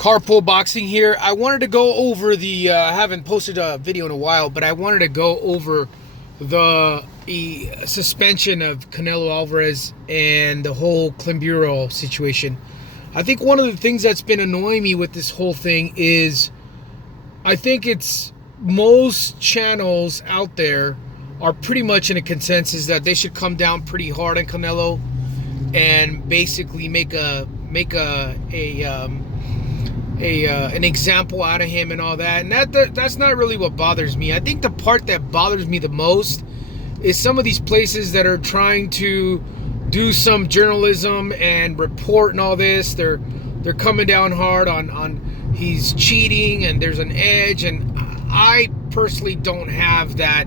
Carpool Boxing here. I wanted to go over I haven't posted a video in a while, but I wanted to go over the suspension of Canelo Alvarez and the whole Clenbuterol situation. I think one of the things that's been annoying me with this whole thing is I think it's most channels out there are pretty much in a consensus that they should come down pretty hard on Canelo and basically make an example out of him and all that. And that's not really what bothers me. I think the part that bothers me the most is some of these places that are trying to do some journalism and report and all this. They're coming down hard on he's cheating and there's an edge, and I personally don't have that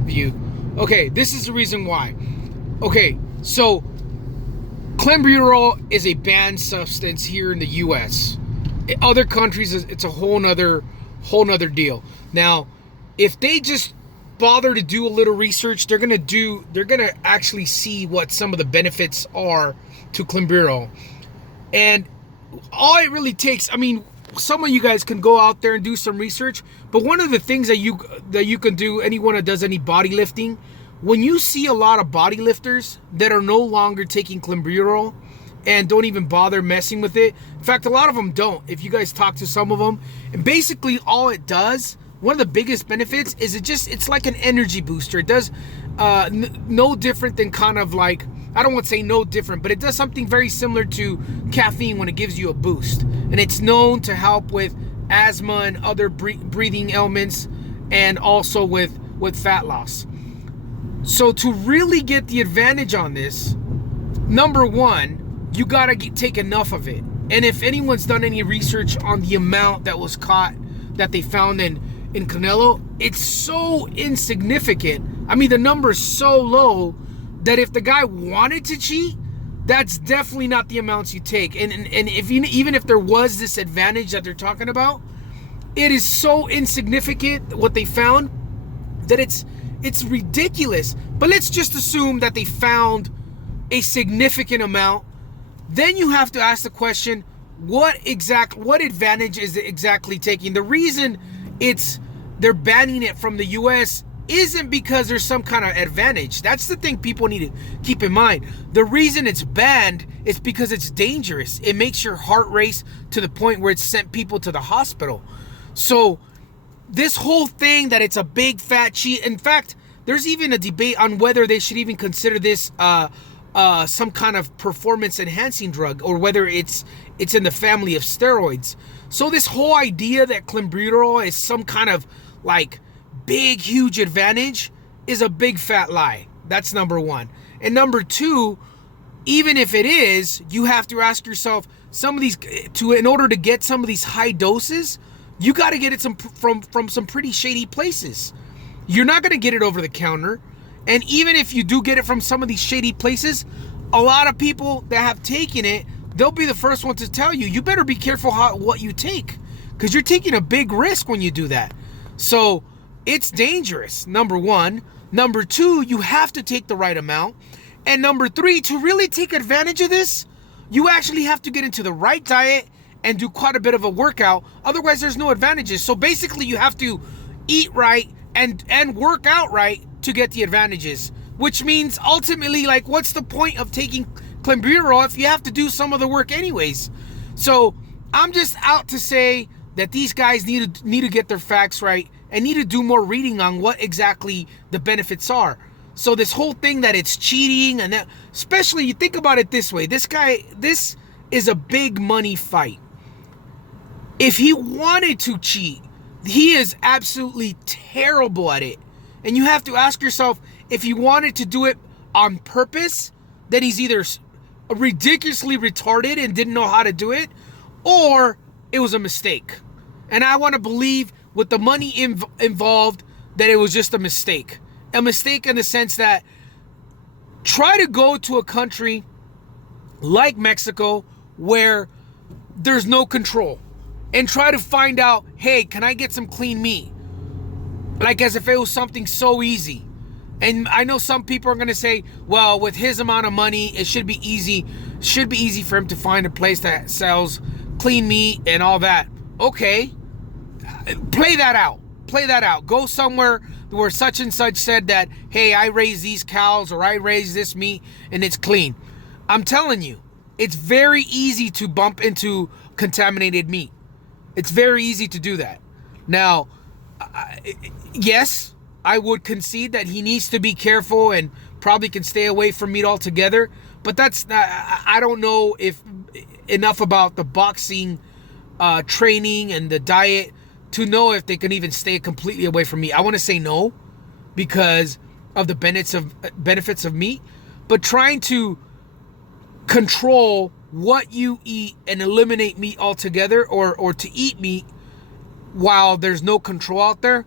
view. Okay, this is the reason why. Okay, so Clenbuterol is a banned substance here in the U.S. In other countries, it's a whole nother deal. Now, if they just bother to do a little research, they're gonna actually see what some of the benefits are to Clenbuterol. And all it really takes, I mean, some of you guys can go out there and do some research, but one of the things that you can do, anyone that does any body lifting, when you see a lot of body lifters that are no longer taking Clenbuterol and don't even bother messing with it. In fact, a lot of them don't. If you guys talk to some of them, and basically all it does, one of the biggest benefits is it's like an energy booster. It does no different than kind of like, I don't want to say no different, but it does something very similar to caffeine when it gives you a boost. And it's known to help with asthma and other breathing ailments, and also with fat loss. So to really get the advantage on this, number one, you gotta take enough of it. And if anyone's done any research on the amount that was caught, that they found in Canelo, it's so insignificant. I mean, the number is so low that if the guy wanted to cheat, that's definitely not the amounts you take. And if even if there was this advantage that they're talking about, it is so insignificant what they found that it's ridiculous. But let's just assume that they found a significant amount. Then you have to ask the question, what advantage is it exactly taking? The reason they're banning it from the US isn't because there's some kind of advantage. That's the thing people need to keep in mind. The reason it's banned is because it's dangerous. It makes your heart race to the point where it's sent people to the hospital. So this whole thing that it's a big fat cheat, in fact, there's even a debate on whether they should even consider this some kind of performance enhancing drug, or whether it's in the family of steroids. So this whole idea that Clenbuterol is some kind of like big huge advantage is a big fat lie. That's number one. And number two, even if it is, you have to ask yourself, some of these, in order to get some of these high doses, you got to get it from some pretty shady places. You're not going to get it over the counter. And even if you do get it from some of these shady places, a lot of people that have taken it, they'll be the first one to tell you, you better be careful what you take, because you're taking a big risk when you do that. So it's dangerous, number one. Number two, you have to take the right amount. And number three, to really take advantage of this, you actually have to get into the right diet and do quite a bit of a workout. Otherwise, there's no advantages. So basically, you have to eat right and work out right to get the advantages. Which means ultimately, like, what's the point of taking Clenbuterol if you have to do some of the work anyways? So I'm just out to say that these guys need to get their facts right and need to do more reading on what exactly the benefits are. So this whole thing that it's cheating, and that, especially you think about it this way, this is a big money fight. If he wanted to cheat, he is absolutely terrible at it. And you have to ask yourself, if he wanted to do it on purpose, then he's either ridiculously retarded and didn't know how to do it, or it was a mistake. And I want to believe with the money involved that it was just a mistake. A mistake in the sense that try to go to a country like Mexico where there's no control and try to find out, hey, can I get some clean meat? Like as if it was something so easy. And I know some people are going to say, well, with his amount of money, it should be easy for him to find a place that sells clean meat and all that. Okay, play that out. Play that out. Go somewhere where such and such said that, hey, I raise these cows or I raise this meat and it's clean. I'm telling you, it's very easy to bump into contaminated meat. It's very easy to do that. Now, yes, I would concede that he needs to be careful and probably can stay away from meat altogether. But that's not, I don't know if enough about the boxing training and the diet to know if they can even stay completely away from meat. I want to say no because of the benefits of meat, but trying to control what you eat and eliminate meat altogether, or to eat meat while there's no control out there,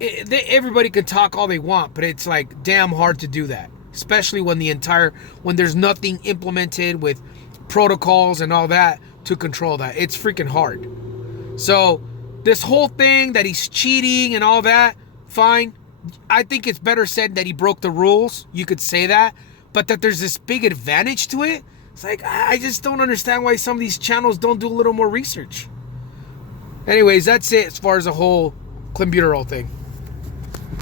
everybody can talk all they want, but it's like damn hard to do that, especially when there's nothing implemented with protocols and all that to control that. It's freaking hard. So this whole thing that he's cheating and all that, fine. I think it's better said that he broke the rules. You could say that. But that there's this big advantage to it, it's like, I just don't understand why some of these channels don't do a little more research. Anyways, that's it as far as the whole Clenbuterol thing.